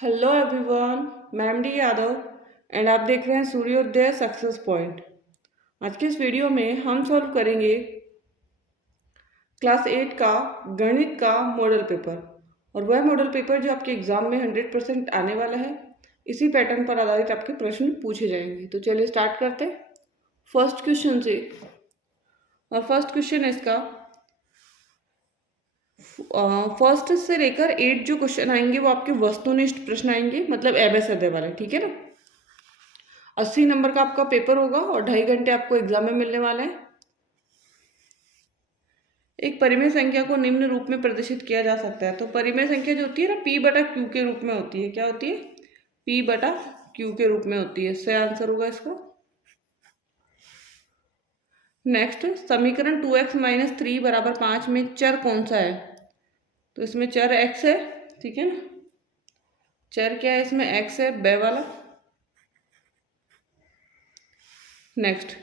Hello everyone. मैं M D Yadav and आप देख रहे हैं सूर्योदय सक्सेस पॉइंट। आज के इस वीडियो में हम सॉल्व करेंगे क्लास 8 का गणित का मॉडल पेपर। और वह मॉडल पेपर जो आपके एग्जाम में 100% आने वाला है। इसी पैटर्न पर आधारित आपके प्रश्न पूछे जाएंगे। तो चलिए स्टार्ट करते हैं फर्स्ट क्वेश्चन से। और फर्स्ट क्वेश्चन है इसका फर्स्ट से लेकर 8 जो क्वेश्चन आएंगे वो आपके वस्तुनिष्ठ प्रश्न आएंगे, मतलब एबेस अध्याय वाले। ठीक है ना। 80 नंबर का आपका पेपर होगा और 2.5 घंटे आपको एग्जाम में मिलने वाले हैं। एक परिमेय संख्या को निम्न रूप में प्रदर्शित किया जा सकता है। तो परिमेय संख्या जो होती है ना, P बटा क्यू के रूप में होती है। क्या होती है? P बटा क्यू के रूप में होती है। सही आंसर होगा इसका। नेक्स्ट, समीकरण 2x-3 बराबर 5 में चर कौन सा है? तो इसमें चर x है। ठीक है ना। चर क्या है इसमें? x है, ब वाला। नेक्स्ट,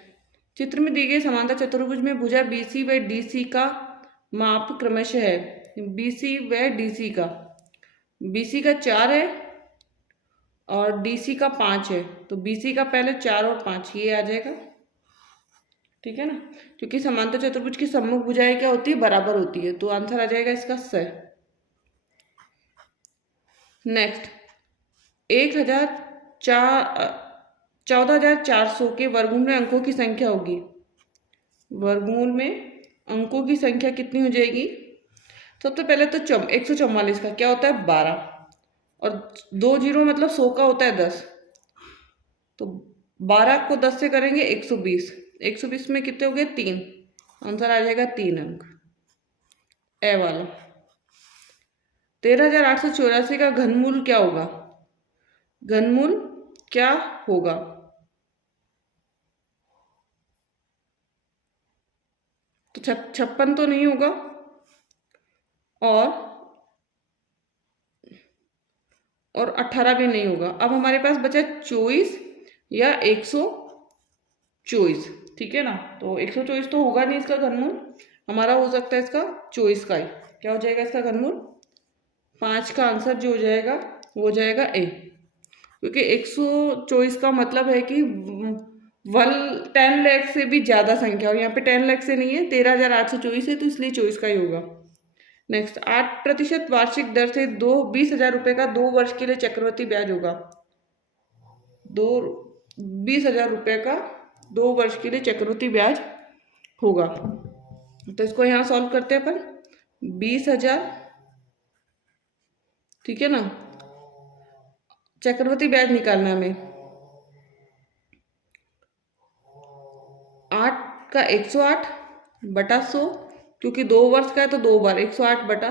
चित्र में दी गई समांतर चतुर्भुज में भुजा BC व DC का माप क्रमशः है। BC व DC का, BC का 4 है और DC का 5 है। तो BC का पहले 4 और 5 ये आ जाएगा। ठीक है ना। क्योंकि समांतर चतुर्भुज की सम्मुख भुजाएं क्या होती है? बराबर होती है। तो आंसर आ जाएगा इसका स। नेक्स्ट, 14,400 के वर्गमूल में अंकों की संख्या होगी। वर्गमूल में अंकों की संख्या कितनी हो जाएगी? सबसे पहले तो 144 का क्या होता है? 12। और 2 जीरो मतलब 100 का होता है 10। तो 12 को 10 से करेंगे 120। 120 में कितने हो गए? 3। आंसर आ जाएगा 3 अंक, ए वाला। 13,884 का घनमूल क्या होगा? घनमूल क्या होगा? तो 56 तो नहीं होगा और 18 भी नहीं होगा। अब हमारे पास बचा 24 या 124। ठीक है ना। तो 124 तो होगा नहीं इसका घनमूल। हमारा हो सकता है इसका 24 का ही। क्या हो जाएगा इसका घनमूल? 5 का आंसर जो हो जाएगा वो हो जाएगा ए। क्योंकि 124 का मतलब है कि 10 लाख से भी ज़्यादा संख्या, और यहाँ पे 10 लाख से नहीं है, 13,824 है, तो इसलिए 24 का ही होगा। नेक्स्ट, 8% वार्षिक दर से 20,000 रुपये का 2 वर्ष के लिए चक्रवृद्धि ब्याज होगा। 20,000 रुपये का 2 वर्ष के लिए चक्रवृद्धि ब्याज होगा। तो इसको यहाँ सॉल्व करते हैं अपन। 20,000, ठीक है ना। चक्रवृद्धि ब्याज निकालना है हमें। 8 का 108 बटा 100, क्योंकि 2 वर्ष का है तो 2 बार 108 बटा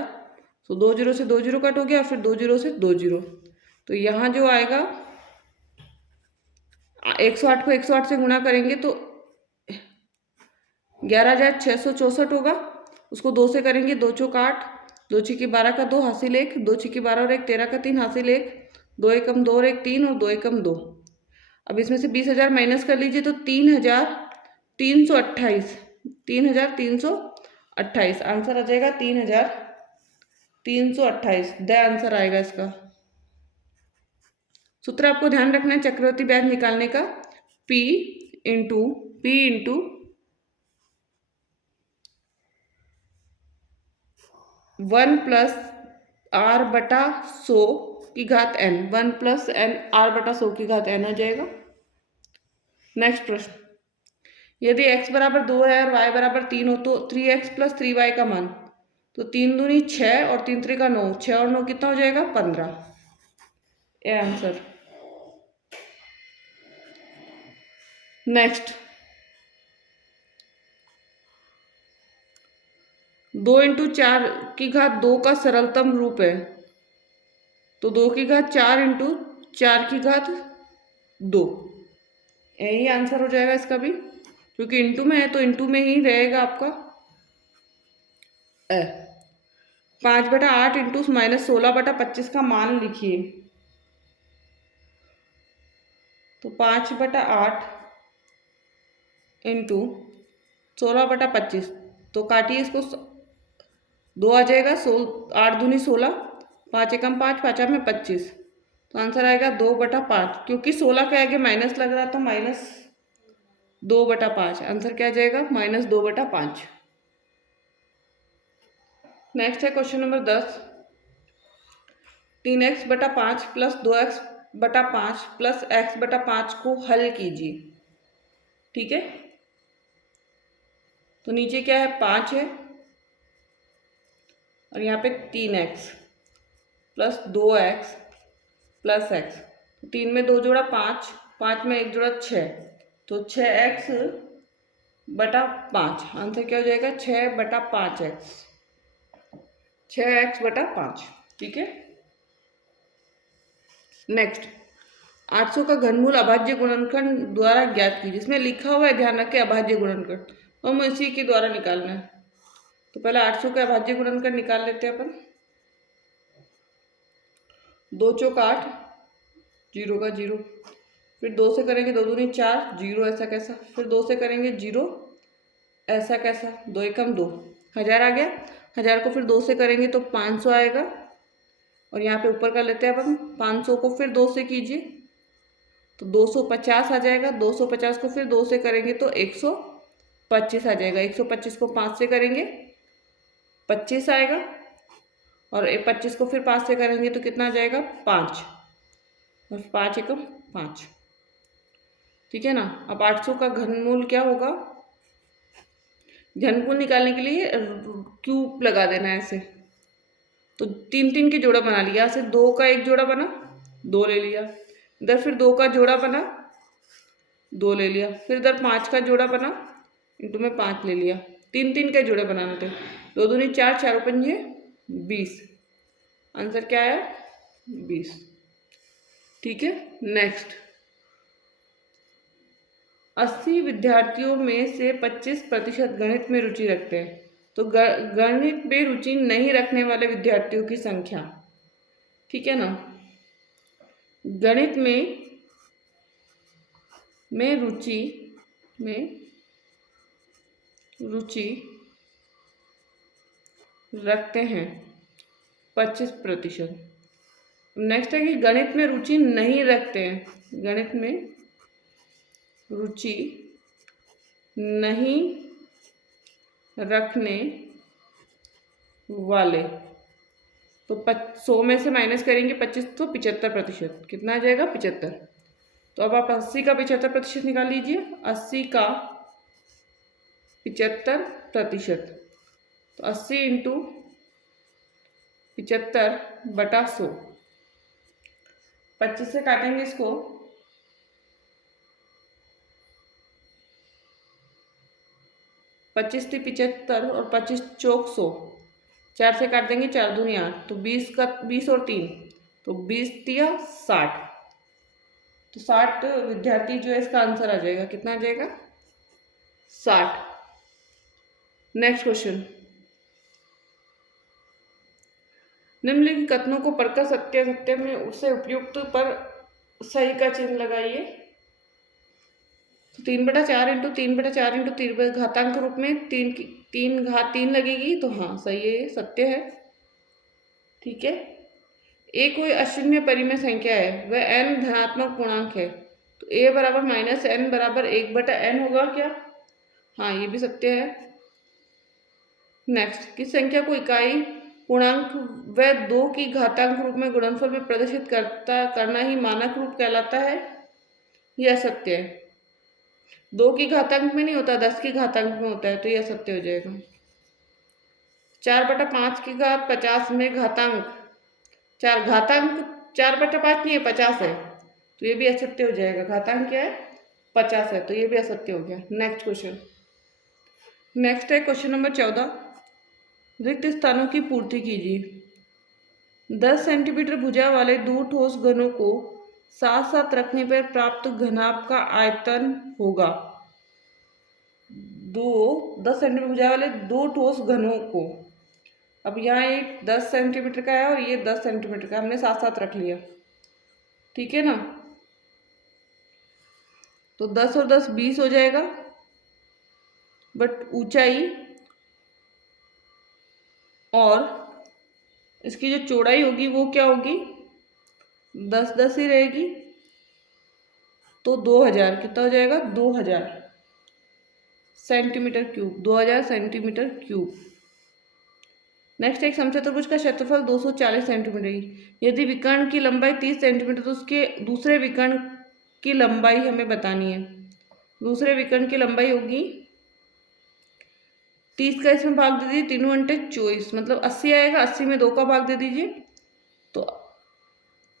100। 2 जीरो से 2 जीरो कट हो गया, फिर 2 जीरो से 2 जीरो। तो यहाँ जो आएगा 108 को 108 से गुणा करेंगे तो 11,664 होगा। उसको 2 से करेंगे, 2 चौक 8, 2 छिकी 12 का 2 हासिल 1, 2 छिकी 12 और 1 13 का 3 हासिल 1, 2 एकम 2 और 1 3 और 2 एकम 2। अब इसमें से 20,000 माइनस कर लीजिए तो 3,328, 3,328 आंसर आ जाएगा। 3,328 द आंसर आएगा इसका। सूत्र आपको ध्यान रखना है चक्रवृद्धि ब्याज निकालने का। P इंटू 1 प्लस R बटा 100 की घात n। 1 प्लस n R बटा 100 की घात n आ जाएगा। नेक्स्ट प्रश्न, यदि x बराबर 2 है और y बराबर 3 हो तो 3x प्लस 3y का मान। तो 3 दूनी 6 और 3 त्रिका 9, 6 और 9 कितना हो जाएगा? 15। ये आंसर। नेक्स्ट, 2 इंटू 4 की घात 2 का सरलतम रूप है। तो 2 की घात 4 इंटू 4 की घात 2, यही आंसर हो जाएगा इसका भी। क्योंकि इंटू में है तो इंटू में ही रहेगा आपका। 5/8 इंटू -16/25 का मान लिखिए। तो 5/8 इंटू 16/25, तो काटिए इसको। 2 आ जाएगा। 8 दूनी 16, 5 एकम 5, 5 में 25, तो आंसर आएगा 2/5, क्योंकि 16 के आगे माइनस लग रहा तो -2/5। आंसर क्या आ जाएगा? -2/5। नेक्स्ट है question number 10। 3x/5 plus 2x/5 plus x/5 को हल कीजिए। ठीक है, तो नीचे क्या है? 5 है और यहाँ पे 3x plus 2x plus x। 3 में 2 जोड़ा 5, 5 में 1 जोड़ा 6, तो 6x/5। आंसर क्या हो जाएगा? 6/5x, 6x/5। ठीक है। नेक्स्ट, 800 का घनमूल अभाज्य गुणनखंड द्वारा ज्ञात कीजिए। इसमें लिखा हुआ है, ध्यान रखें, अभाज्य गुणनखंड, तो हमें इसी के द्वारा निकालना है। तो पहले 800 का अभाज्य गुणनखंड निकाल लेते हैं अपन। 2 चौक 8, 0 का 0, फिर 2 से करेंगे 2 दूनी 4, 0 ऐसा कैसा, फिर 2 से करेंगे 0 ऐसा कैसा, 2 एकम 2, 1000 आ गया। 1000 को फिर 2 से करेंगे तो 500 आएगा, और यहाँ पे ऊपर कर लेते हैं अपन। 500 को फिर 2 से कीजिए तो 250 आ जाएगा। 250 को फिर 2 से करेंगे तो 125 आ जाएगा। 125 को 5 से करेंगे 25 आएगा, और 25 को फिर 5 से करेंगे तो कितना आ जाएगा? 5, और 5 एकम 5। ठीक है ना। अब 800 का घनमूल क्या होगा? घनमूल निकालने के लिए क्यूब लगा देना है ऐसे। तो 3 के जोड़ा बना लिया। ऐसे 2 का एक जोड़ा बना, 2 ले लिया। इधर फिर 2 का जोड़ा बना, 2 ले लिया। फिर इधर 5 का जोड़ा बना, इंटू में 5 ले लिया। 3 के जोड़े बनाने थे। 2 दूनी 4, 4 पंजे 20। आंसर क्या आया? 20। ठीक है। नेक्स्ट, 80 विद्यार्थियों में से 25% गणित में रुचि रखते हैं, तो गणित में रुचि नहीं रखने वाले विद्यार्थियों की संख्या। ठीक है ना। गणित में रुचि रखते हैं 25%। नेक्स्ट है कि गणित में रुचि नहीं रखते हैं। गणित में रुचि नहीं रखने वाले, तो 100 में से माइनस करेंगे 25 तो 75%। कितना आ जाएगा? 75। तो अब आप 80 का 75% निकाल लीजिए। 80 का 75%, तो 80 इंटू 75/100। 25 से काटेंगे इसको, 25 थी 75 और 25 चौक 100। 4 से काट देंगे, 4 दूनी 8, तो 20 और 3, तो 20 दिया 60। तो 60 विद्यार्थी जो है इसका आंसर आ जाएगा। कितना आ जाएगा? 60। नेक्स्ट क्वेश्चन, निम्नलिखित कथनों को पढ़कर सत्य सत्य में उससे उपयुक्त पर सही का चिन्ह लगाइए। तो 3/4 इंटू 3/4 इंटू 3 घातांक रूप में 3 घात 3 लगेगी, तो हाँ सही है, ये सत्य है। ठीक है। ए कोई अशून्य परिमेय संख्या है, वह n धनात्मक पूर्णांक है, तो a बराबर -n बराबर 1/n होगा क्या? हाँ, ये भी सत्य है। नेक्स्ट, किस संख्या को इकाई पूर्णांक व 2 की घातांक रूप में गुणनफल में प्रदर्शित करना ही मानक रूप कहलाता है? यह सत्य है। 2 की घातांक में नहीं होता, 10 की घातांक में होता है, तो यह सत्य हो जाएगा। 4/5 की घात 50 में घातांक 4/5 नहीं है, 50 है, तो ये भी असत्य हो जाएगा। घातांक क्या है? 50 है, तो ये भी असत्य हो गया। नेक्स्ट क्वेश्चन, नेक्स्ट है क्वेश्चन नंबर 14। रिक्त स्थानों की पूर्ति कीजिए। 10 सेंटीमीटर भुजा वाले 2 ठोस घनों को साथ साथ रखने पर प्राप्त घनाभ का आयतन होगा। 10 सेंटीमीटर भुजा वाले 2 ठोस घनों को, अब यहाँ एक 10 सेंटीमीटर का है और ये 10 सेंटीमीटर का, हमने साथ साथ रख लिया। ठीक है ना। तो 10 और 10 20 हो जाएगा, बट ऊंचाई और इसकी जो चौड़ाई होगी वो क्या होगी? 10 10 ही रहेगी, तो 2000 कितना हो जाएगा, 2000 centimetre cube, 2000 centimetre cube. Next, एक समचतुर्भुज का क्षेत्रफल 240 सेंटीमीटर है। यदि विकर्ण की लंबाई 30 सेंटीमीटर तो उसके दूसरे विकर्ण की लंबाई हमें बतानी है। दूसरे विकर्ण की लंबाई होगी 30 का इसमें भाग दे दीजिए, 3 घंटे 24, मतलब 80 आएगा। 80 में 2 का भाग दे दीजिए, तो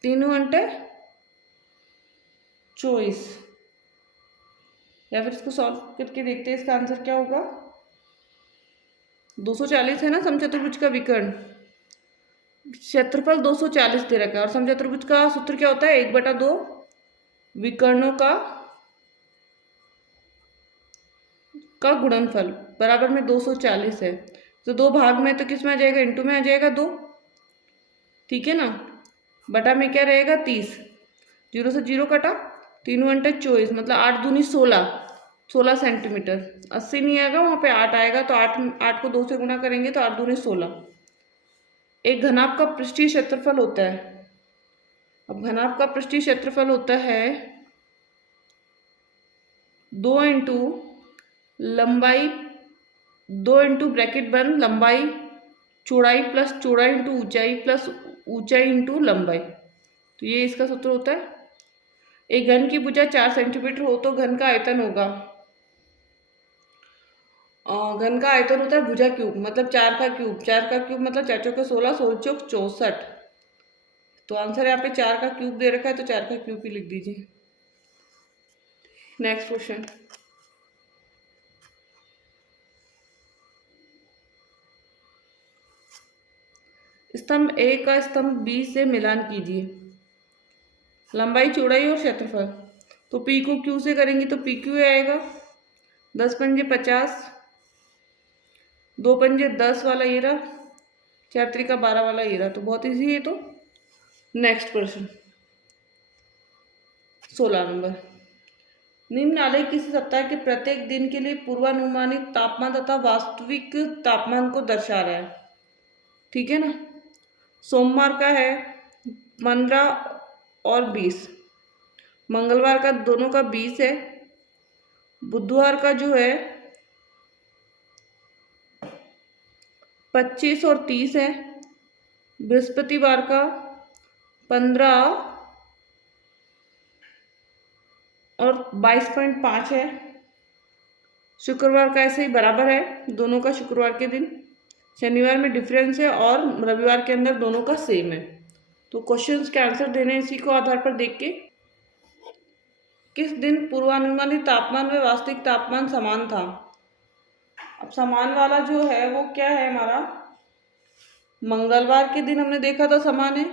3 घंटे 24। या फिर इसको सॉल्व करके देखते हैं, इसका आंसर क्या होगा। 240 है ना समचतुर्भुज का विकर्ण, क्षेत्रफल 240 दे रखा है, और समचतुर्भुज का सूत्र क्या होता है, 1/2 विकर्णों का गुणनफल बराबर में 240 है। तो 2 भाग में तो किस में आ जाएगा, इंटू में आ जाएगा 2, ठीक है ना। बटा में क्या रहेगा 30, 0 से 0 कटा, 3 घंटे 24, मतलब 8 दूनी 16 सेंटीमीटर। 80 नहीं आएगा, वहाँ पे 8 आएगा, तो 8 को 2 से गुणा करेंगे तो 8 दूनी 16। एक घनाभ का पृष्ठीय क्षेत्रफल होता है। अब घनाभ का पृष्ठीय क्षेत्रफल होता है 2 इंटू लंबाई, 2 इंटू ब्रैकेट बंद लंबाई चौड़ाई प्लस चौड़ाई इंटू ऊंचाई प्लस ऊंचाई इंटू लंबाई। तो ये इसका सूत्र होता है। एक घन की भुजा 4 सेंटीमीटर हो तो घन का आयतन होगा, घन का आयतन होता है भुजा क्यूब, मतलब 4 का क्यूब, 4 का क्यूब मतलब 4 चौके 16, 16 चौक 64। तो आंसर यहाँ पे 4 का क्यूब दे रखा है, तो 4 का क्यूब ही लिख दीजिए। नेक्स्ट क्वेश्चन, स्तंभ ए का स्तंभ बी से मिलान कीजिए। लंबाई चौड़ाई और क्षेत्रफल, तो पी को क्यू से करेंगे तो पी क्यू आएगा। 10 पंजे 50, 2 पंजे 10 वाला ये रहा, 4 त्रिका 12 वाला ये रहा, तो बहुत ईजी है। तो नेक्स्ट प्रश्न 16 नंबर, निम्न आलेख किसी सप्ताह के प्रत्येक दिन के लिए पूर्वानुमानित तापमान तथा वास्तविक तापमान को दर्शा रहा है, ठीक है ना। सोमवार का है 15 और 20, मंगलवार का दोनों का 20 है, बुधवार का जो है 25 और 30 है, बृहस्पतिवार का 15 और 22.5 है, शुक्रवार का ऐसे ही बराबर है दोनों का, शुक्रवार के दिन, शनिवार में डिफरेंस है, और रविवार के अंदर दोनों का सेम है। तो क्वेश्चंस के आंसर देने इसी को आधार पर देख के, किस दिन पूर्वानुमानित तापमान व वास्तविक तापमान समान था। अब समान वाला जो है वो क्या है हमारा, मंगलवार के दिन हमने देखा था समान है,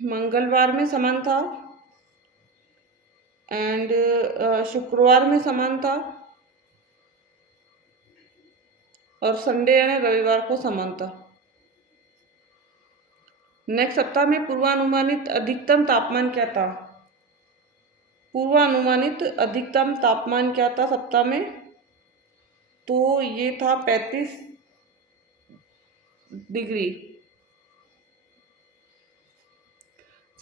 मंगलवार में समान था, एंड शुक्रवार में समान था, और संडे यानी रविवार को समान था। नेक्स्ट, सप्ताह में पूर्वानुमानित अधिकतम तापमान क्या था। पूर्वानुमानित अधिकतम तापमान क्या था सप्ताह में, तो ये था 35 डिग्री।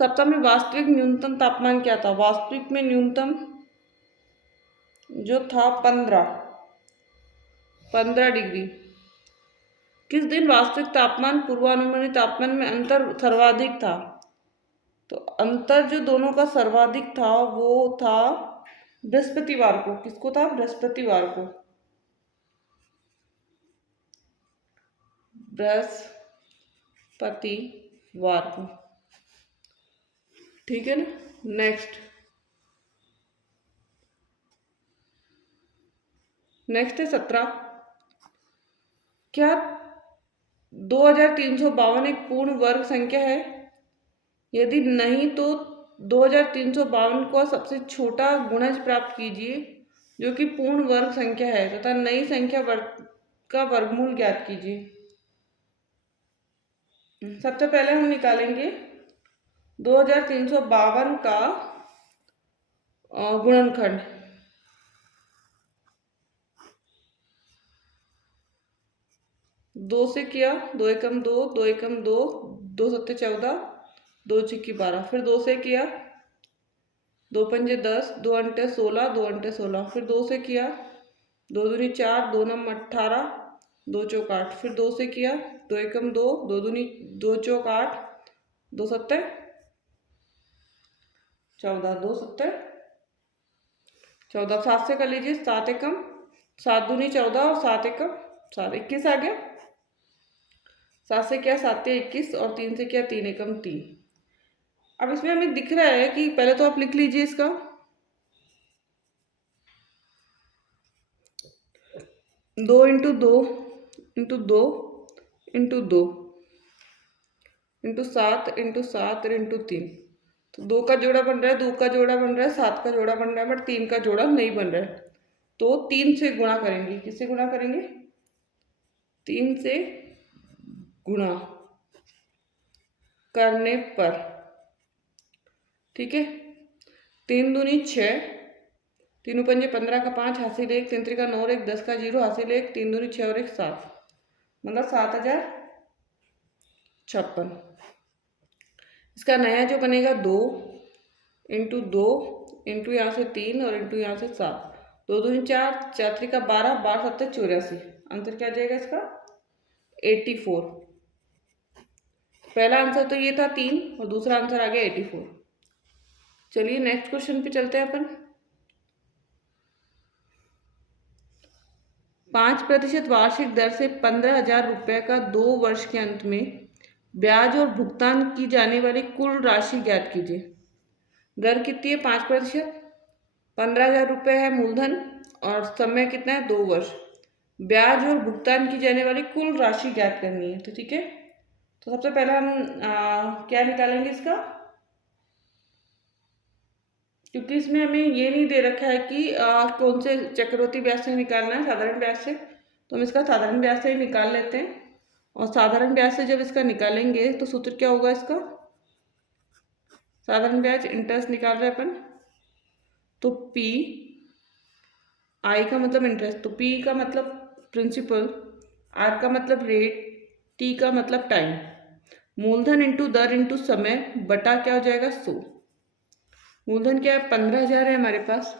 सप्ताह में वास्तविक न्यूनतम तापमान क्या था, वास्तविक में न्यूनतम जो था 15 डिग्री। किस दिन वास्तविक तापमान पूर्वानुमानित तापमान में अंतर सर्वाधिक था, तो अंतर जो दोनों का सर्वाधिक था वो था बृहस्पतिवार को। किसको था, बृहस्पतिवार को, बृहस्पतिवार को, ठीक है ना। नेक्स्ट है 17, क्या 2352 एक पूर्ण वर्ग संख्या है, यदि नहीं तो 2352 को सबसे छोटा गुणज प्राप्त कीजिए जो कि पूर्ण वर्ग संख्या है, तथा नई संख्या वर्ग का वर्गमूल ज्ञात कीजिए। सबसे पहले हम निकालेंगे 2352 का गुणनखंड। 2 से किया, 2 एकम 2, 2 एकम 2, दो सत्ते 14, दो छिक्की 12, फिर दो से किया, दो पंजे 10, दो अंटे 16, दो अंटे 16, फिर दो से किया, दो दूनी 4, दो नम 18, दो चौक 8, फिर दो से किया, दो एकम 2, दो दूनी दो चौक 8, दो सत्ते 14, दो सत्ते 14, 7 से कर लीजिए, 7 एकम 7 दूनी 14 और 7 एकम 7, 21 आ गया। 7 से किया 7 21 और 3 से किया 3 एकम 3। अब इसमें हमें दिख रहा है कि पहले तो आप लिख लीजिए इसका 2 into 2 into 2 into 2 into 7 into 7 into 3। तो 2 का जोड़ा बन रहा है, 2 का जोड़ा बन रहा है, 7 का जोड़ा बन रहा है, बट 3 का जोड़ा नहीं बन रहा है। तो 3 से गुणा करेंगे। किससे गुणा करेंगे? 3 से गुणा करने पर, ठीक है। 3 दूनी 6, तीनों पंजे 15 का 5 हासिल 1, 3 का 9 और 1 10 का 0 हासिल 1, 3 दूनी 6 और 1 7, मतलब 7056। इसका नया जो बनेगा 2 इंटू 2 इंटू यहाँ से 3 और इंटू यहाँ से 7, 2 दूनी 4, 4 का 12, 12 7 84। आंसर क्या आ जाएगा इसका? 84। पहला आंसर तो ये था 3 और दूसरा आंसर आ गया 84। चलिए नेक्स्ट क्वेश्चन पे चलते हैं अपन। 5% वार्षिक दर से 15,000 रुपये का 2 वर्ष के अंत में ब्याज और भुगतान की जाने वाली कुल राशि ज्ञात कीजिए। दर कितनी है? 5%, 15,000 रुपये है मूलधन और समय कितना है? 2 वर्ष। ब्याज और भुगतान की जाने वाली कुल राशि ज्ञात करनी है। तो ठीक है, तो सबसे पहले हम क्या निकालेंगे इसका, क्योंकि इसमें हमें ये नहीं दे रखा है कि कौन से चक्रवृद्धि ब्याज से निकालना है, साधारण ब्याज से। तो हम इसका साधारण ब्याज से ही निकाल लेते हैं। और साधारण ब्याज से जब इसका निकालेंगे तो सूत्र क्या होगा इसका? साधारण ब्याज इंटरेस्ट निकाल रहे हैं अपन, तो P, I का मतलब इंटरेस्ट, तो P का मतलब प्रिंसिपल, R का मतलब रेट, T का मतलब टाइम। मूलधन इंटू दर इंटू समय बटा क्या हो जाएगा? 100। मूलधन क्या है? 15,000 है हमारे पास,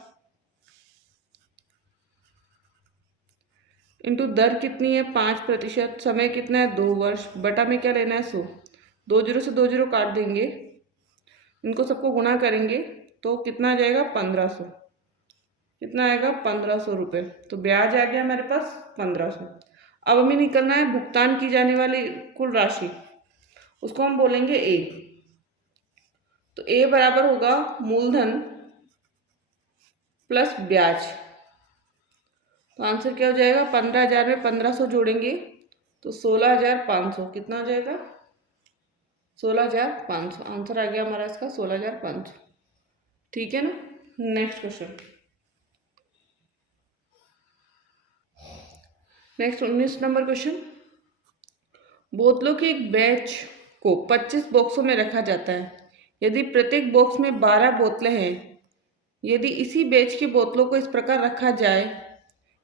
इंटू दर कितनी है? 5%, समय कितना है? 2 वर्ष, बटा में क्या लेना है? 100। 2 जीरो से 2 जीरो काट देंगे, इनको सबको गुणा करेंगे तो कितना आ जाएगा? 1500। कितना आएगा? 1500 रुपये। तो ब्याज आ गया हमारे पास 1500। अब हमें निकलना है भुगतान की जाने वाली कुल राशि, उसको हम बोलेंगे ए। तो ए बराबर होगा मूलधन प्लस ब्याज। तो आंसर क्या हो जाएगा? 15,000 में 1500 जोड़ेंगे तो 16,500। कितना हो जाएगा? 16,500। आंसर आ गया हमारा इसका 16,500। ठीक है ना। Next question, next 19 number question. बोतलों के एक बैच को 25 बॉक्सों में रखा जाता है। यदि प्रत्येक बॉक्स में 12 बोतलें हैं, यदि इसी बैच की बोतलों को इस प्रकार रखा जाए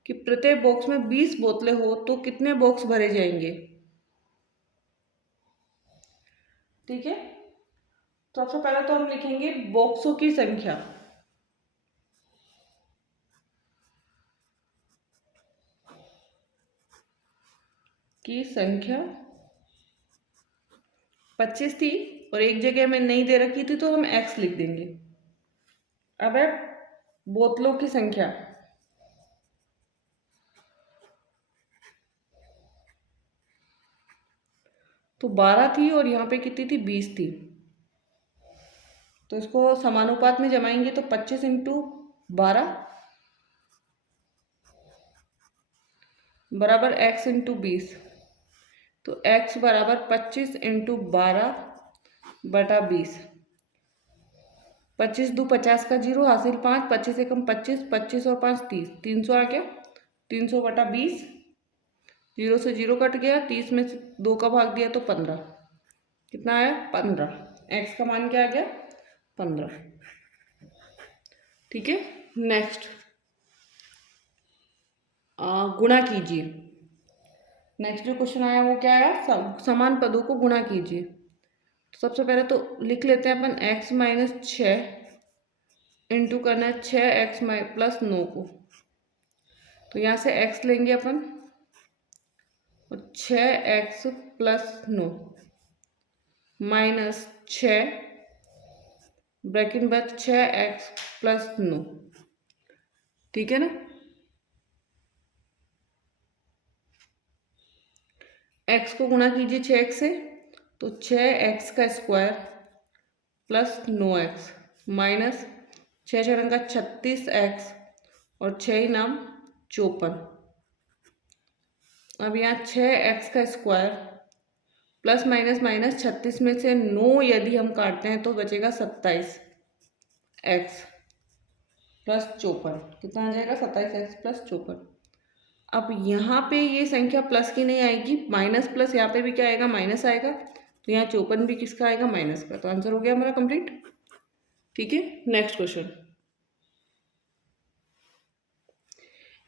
कि प्रत्येक बॉक्स में 20 बोतलें हो तो कितने बॉक्स भरे जाएंगे? ठीक है, तो सबसे पहले तो हम लिखेंगे बॉक्सों की संख्या। की संख्या 25 थी और एक जगह में नहीं दे रखी थी तो हम x लिख देंगे। अब है बोतलों की संख्या, तो 12 थी और यहाँ पे कितनी थी? 20 थी। तो इसको समानुपात में जमाएंगे तो 25 इंटू 12 बराबर x इंटू 20। तो x बराबर 25 इंटू 12 बटा 20। 25 दो 50 का 0 हासिल 5, 25 एकम 25, 25 और 5 30, 300 आ गया। 300 बटा 20, 0 से 0 कट गया, 30 में से 2 का भाग दिया तो 15। कितना आया? 15। x का मान क्या आ गया? 15। ठीक है, नेक्स्ट गुणा कीजिए। नेक्स्ट जो क्वेश्चन आया वो क्या आया? समान पदों को गुणा कीजिए। सबसे पहले तो लिख लेते हैं अपन x माइनस 6 इंटू करना है 6x प्लस 9 को। तो यहाँ से x लेंगे अपन और 6x प्लस 9 माइनस 6 ब्रैकेट बाद 6x प्लस 9। ठीक है ना। x को गुणा कीजिए 6x से, तो 6x का स्क्वायर प्लस 9x माइनस 6 का 36x और 6 नाम 54। अब यहाँ 6x का स्क्वायर प्लस माइनस माइनस 36 में से 9 यदि हम काटते हैं तो बचेगा 27x प्लस 54। कितना आ जाएगा 27x प्लस 54। अब यहाँ पे ये संख्या प्लस की नहीं आएगी, माइनस प्लस यहाँ पे भी क्या आएगा माइनस आएगा, तो यहाँ 54 भी किसका आएगा माइनस का। तो आंसर हो गया हमारा कंप्लीट। ठीक है। Next question.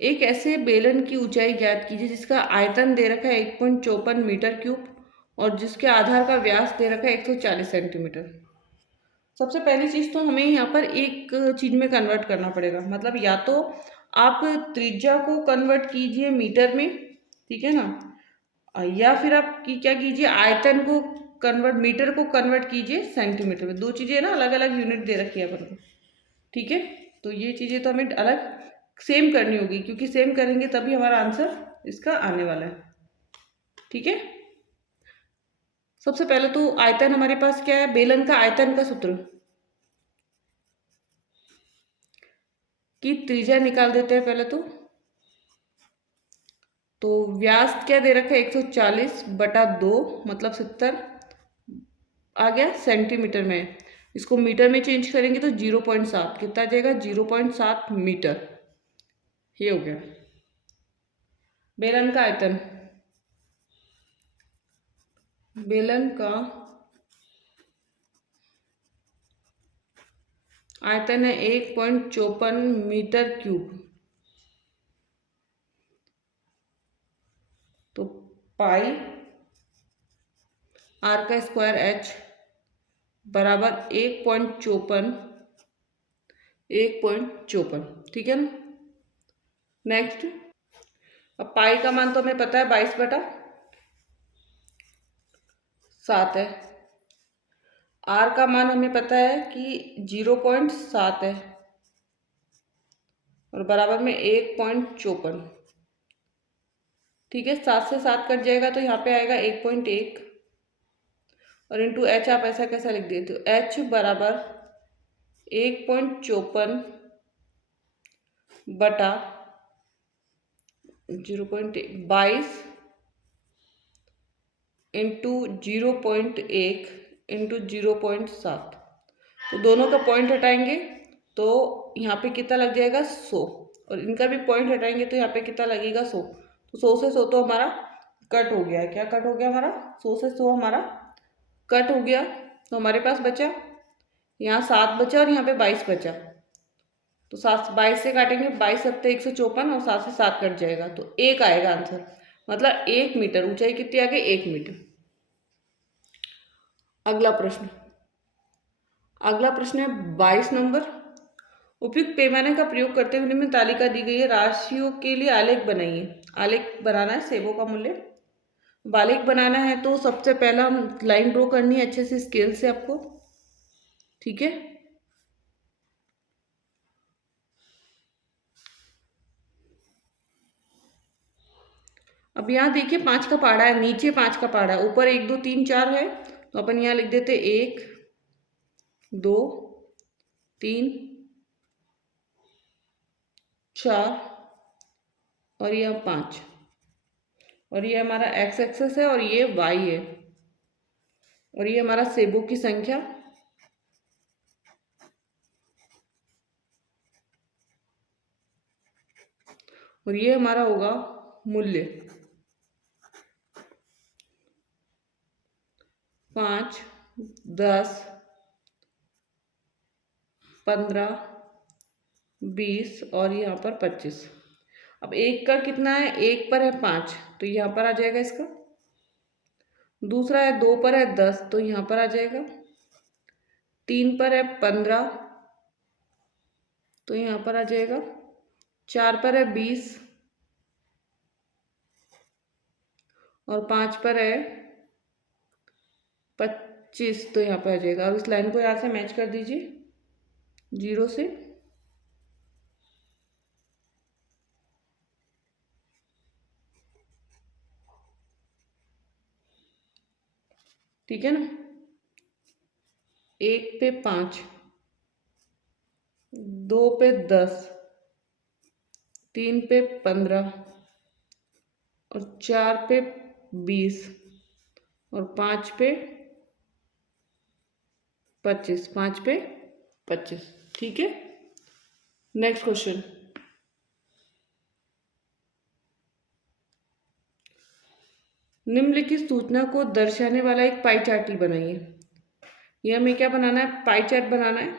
एक ऐसे बेलन की ऊंचाई ज्ञात कीजिए जिसका आयतन दे रखा है 1.54 मीटर क्यूब और जिसके आधार का व्यास दे रखा है 140 सेंटीमीटर। सबसे पहली चीज़ तो हमें यहाँ पर एक चीज़ में कन्वर्ट करना पड़ेगा, मतलब या तो आप त्रिज्या को कन्वर्ट कीजिए मीटर में, ठीक है ना, या फिर आप क्या कीजिए आयतन को कन्वर्ट, मीटर को कन्वर्ट कीजिए सेंटीमीटर में। दो चीज़ें ना अलग अलग यूनिट दे रखी है अपन को। ठीक है। तो ये चीज़ें तो हमें अलग सेम करनी होगी, क्योंकि सेम करेंगे तभी हमारा आंसर इसका आने वाला है। ठीक है। सबसे पहले तो आयतन हमारे पास क्या है, बेलन का आयतन का सूत्र की त्रिज्या निकाल देते हैं पहले तो व्यास क्या दे रखा है 140 बटा 2 मतलब 70 आ गया सेंटीमीटर में। इसको मीटर में चेंज करेंगे तो 0.7 कितना आ जाएगा 0.7 मीटर। ये हो गया बेलन का आयतन। बेलन का आयतन है 1.54 मीटर क्यूब। तो पाई आर का स्क्वायर एच बराबर 1.54। ठीक है ना। नेक्स्ट, अब पाई का मान तो हमें पता है 22/7 है। आर का मान हमें पता है कि 0.7 है और बराबर में 1.54। ठीक है। 7 से 7 कट जाएगा तो यहाँ पे आएगा 1.1 और इंटू एच आप ऐसा कैसा लिख देते हो, एच बराबर 1.54 बटा 0.22 इंटू 0.1 इंटू 0.7। तो दोनों का पॉइंट हटाएंगे तो यहाँ पे कितना लग जाएगा 100 और इनका भी पॉइंट हटाएंगे तो यहाँ पे कितना लगेगा 100। तो 100 से 100 तो हमारा कट हो गया है। क्या कट हो गया हमारा 100 से 100 हमारा कट हो गया। तो हमारे पास बचा यहाँ 7 बचा और यहाँ पे 22 बचा। तो 22 से काटेंगे 22 सत्ते 154 और 7 से 7 कट जाएगा तो 1 आएगा आंसर, मतलब 1 मीटर। ऊंचाई कितनी आ गई 1 मीटर। अगला प्रश्न है 22 नंबर। उपयुक्त पैमाने का प्रयोग करते हुए निम्न तालिका दी गई है, राशियों के लिए आलेख बनाइए। आलेख बनाना है सेबों का मूल्य। आलेख बनाना है तो सबसे पहला हम लाइन ड्रॉ करनी है अच्छे से स्केल से आपको। ठीक है। अब यहाँ देखिए 5 का पहाड़ा है, नीचे 5 का पहाड़ा है, ऊपर 1 2 3 4 है। तो अपन यहाँ लिख देते 1 2 3 4 और यह 5 और ये हमारा एक्स एक्सेस है और ये वाई है और ये हमारा सेबों की संख्या। और ये हमारा होगा मूल्य 5 10 15 20 और यहाँ पर 25। अब एक का कितना है, एक पर है 5 तो यहाँ पर आ जाएगा इसका दूसरा है 2 पर है 10 तो यहाँ पर आ जाएगा। 3 पर है 15 तो यहाँ पर आ जाएगा। 4 पर है 20 और 5 पर है 25 तो यहाँ पर आ जाएगा। अब इस लाइन को यहाँ से मैच कर दीजिए 0 से। ठीक है ना। 1 पे 5, 2 पे 10, 3 पे 15 और 4 पे 20 और 5 पे 25, 5 पे 25। ठीक है। Next question. निम्नलिखित सूचना को दर्शाने वाला एक पाई चार्ट बनाइए। ये हमें क्या बनाना है? पाई चार्ट बनाना है।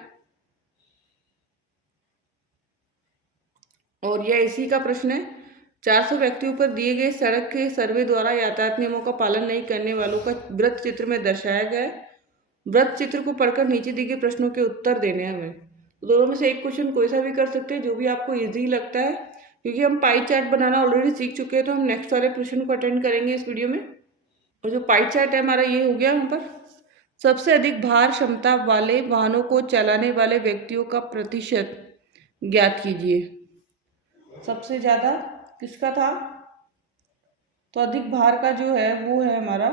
और यह इसी का प्रश्न है। 400 व्यक्तियों पर दिए गए सड़क के सर्वे द्वारा यातायात नियमों का पालन नहीं करने वालों का वृत्त चित्र में दर्शाया गया है। वृत्त चित्र को पढ़कर नीचे दिए गए प्रश्नों के उत्तर देने हैं हमें। तो दोनों में से एक क्वेश्चन कोई सा भी कर सकते हैं, जो भी आपको इजी लगता है। क्योंकि हम पाई चार्ट बनाना ऑलरेडी सीख चुके हैं, तो हम नेक्स्ट वाले क्वेश्चन को अटेंड करेंगे इस वीडियो में। और जो पाई चार्ट है हमारा ये हो गया। यहाँ पर सबसे अधिक भार क्षमता वाले वाहनों को चलाने वाले व्यक्तियों का प्रतिशत ज्ञात कीजिए। सबसे ज़्यादा किसका था? तो अधिक भार का जो है वो है हमारा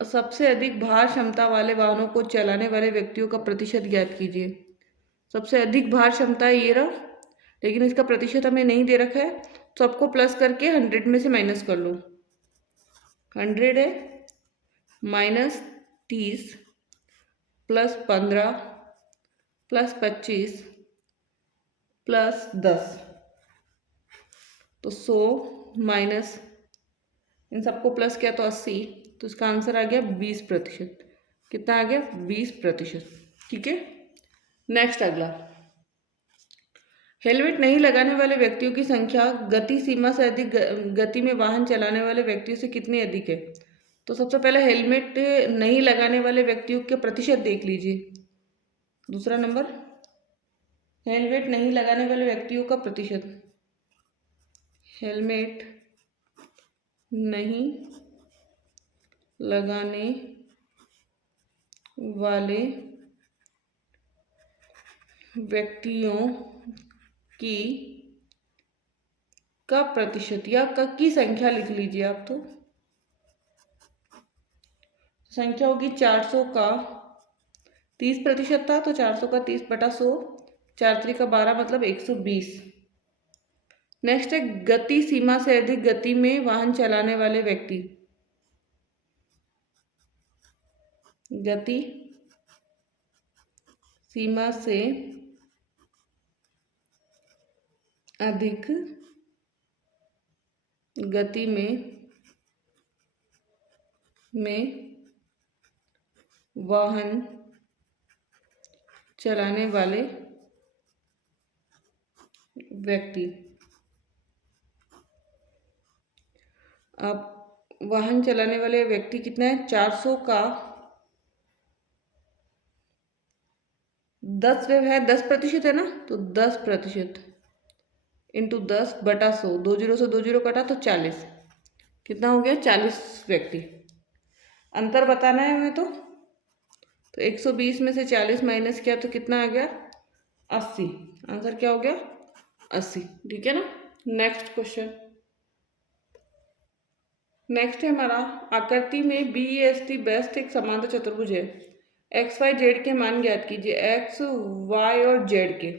सबसे अधिक भार क्षमता वाले वाहनों को चलाने वाले व्यक्तियों का प्रतिशत ज्ञात कीजिए। सबसे अधिक भार क्षमता है ये रहा, लेकिन इसका प्रतिशत हमें नहीं दे रखा है, तो आपको प्लस करके 100 में से माइनस कर लो। 100 है -30 प्लस 15 प्लस 25 प्लस 10 तो 100 माइनस इन सबको प्लस किया तो 80, तो इसका आंसर आ गया 20%। कितना आ गया? 20%। ठीक है। नेक्स्ट अगला। हेलमेट नहीं लगाने वाले व्यक्तियों की संख्या गति सीमा से अधिक गति में वाहन चलाने वाले व्यक्तियों से कितनी अधिक है? तो सबसे पहले हेलमेट नहीं लगाने वाले व्यक्तियों के प्रतिशत देख लीजिए। दूसरा नंबर, हेलमेट नहीं लगाने वाले व्यक्तियों का प्रतिशत। हेलमेट नहीं लगाने वाले व्यक्तियों की का प्रतिशत या की संख्या लिख लीजिए आप। तो संख्या होगी 400 का 30% था, तो 400 का 30/100, 4×3 का 12 मतलब 120। नेक्स्ट है गति सीमा से अधिक गति में वाहन चलाने वाले व्यक्ति। गति सीमा से अधिक गति में वाहन चलाने वाले व्यक्ति। अब वाहन चलाने वाले व्यक्ति कितना है? 400 का 10 है, 10% है ना, तो 10% इंटू 10/100, 2 0 से 2 0 कटा तो 40। कितना हो गया? 40 व्यक्ति। अंतर बताना है हमें। तो 120 में से 40 माइनस किया तो कितना आ गया? 80। आंसर क्या हो गया? 80। ठीक है ना। Next question. नेक्स्ट है हमारा आकृति में BEST बेस्ट एक समांतर चतुर्भुज है। XYZ के मान ज्ञात कीजिए, X Y और Z के।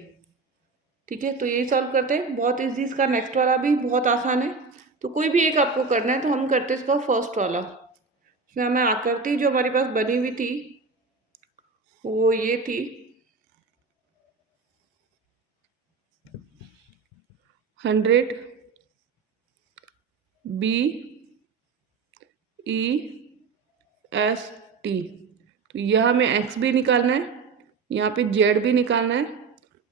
ठीक है, तो ये सॉल्व करते हैं। बहुत इजी। इसका नेक्स्ट वाला भी बहुत आसान है, तो कोई भी एक आपको करना है। तो हम करते हैं इसका फर्स्ट वाला। इसमें हमें आकृति जो हमारे पास बनी हुई थी वो ये थी। 100 BEST। तो यह हमें X भी निकालना है, यहाँ पे Z भी निकालना है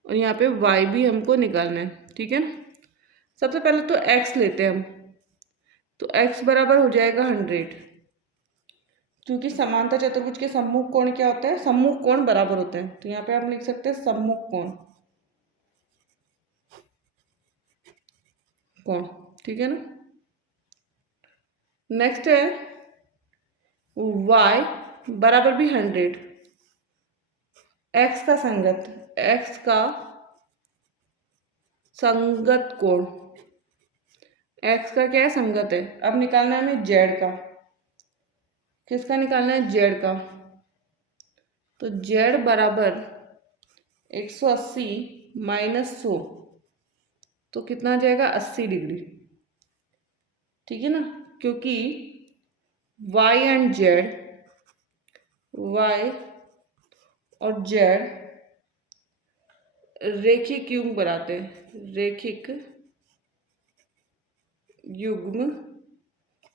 और यहाँ पे Y भी हमको निकालना है। ठीक है ना। सबसे पहले तो x लेते हैं हम, तो x बराबर हो जाएगा 100, क्योंकि समांतर चतुर्भुज के सम्मुख कोण क्या होता है, सम्मुख कोण बराबर होते हैं, तो यहाँ पे आप लिख सकते हैं सम्मुख कोण, ठीक है ना। नेक्स्ट है y बराबर भी 100, x का संगत कोण, x का क्या है, संगत है। अब निकालना है हमें z का, किसका निकालना है, z का, तो z बराबर 180 माइनस 100, तो कितना आ जाएगा, 80 डिग्री, ठीक है ना। क्योंकि y एंड z, y और z रैखिक युग्म बनाते हैं, रैखिक युग्म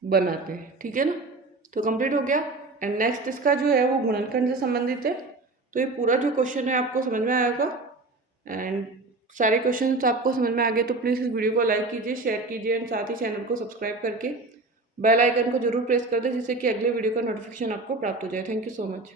बनाते हैं, ठीक है ना। तो कंप्लीट हो गया। एंड नेक्स्ट इसका जो है वो गुणनखंड से संबंधित है। तो ये पूरा जो क्वेश्चन है आपको समझ में आया होगा। एंड सारे क्वेश्चन आपको समझ में आ गए तो प्लीज़ इस वीडियो को लाइक कीजिए, शेयर कीजिए एंड साथ ही चैनल को सब्सक्राइब करके बेल आइकन को जरूर प्रेस कर दें, जिससे कि अगले वीडियो का नोटिफिकेशन आपको प्राप्त हो जाए। Thank you so much.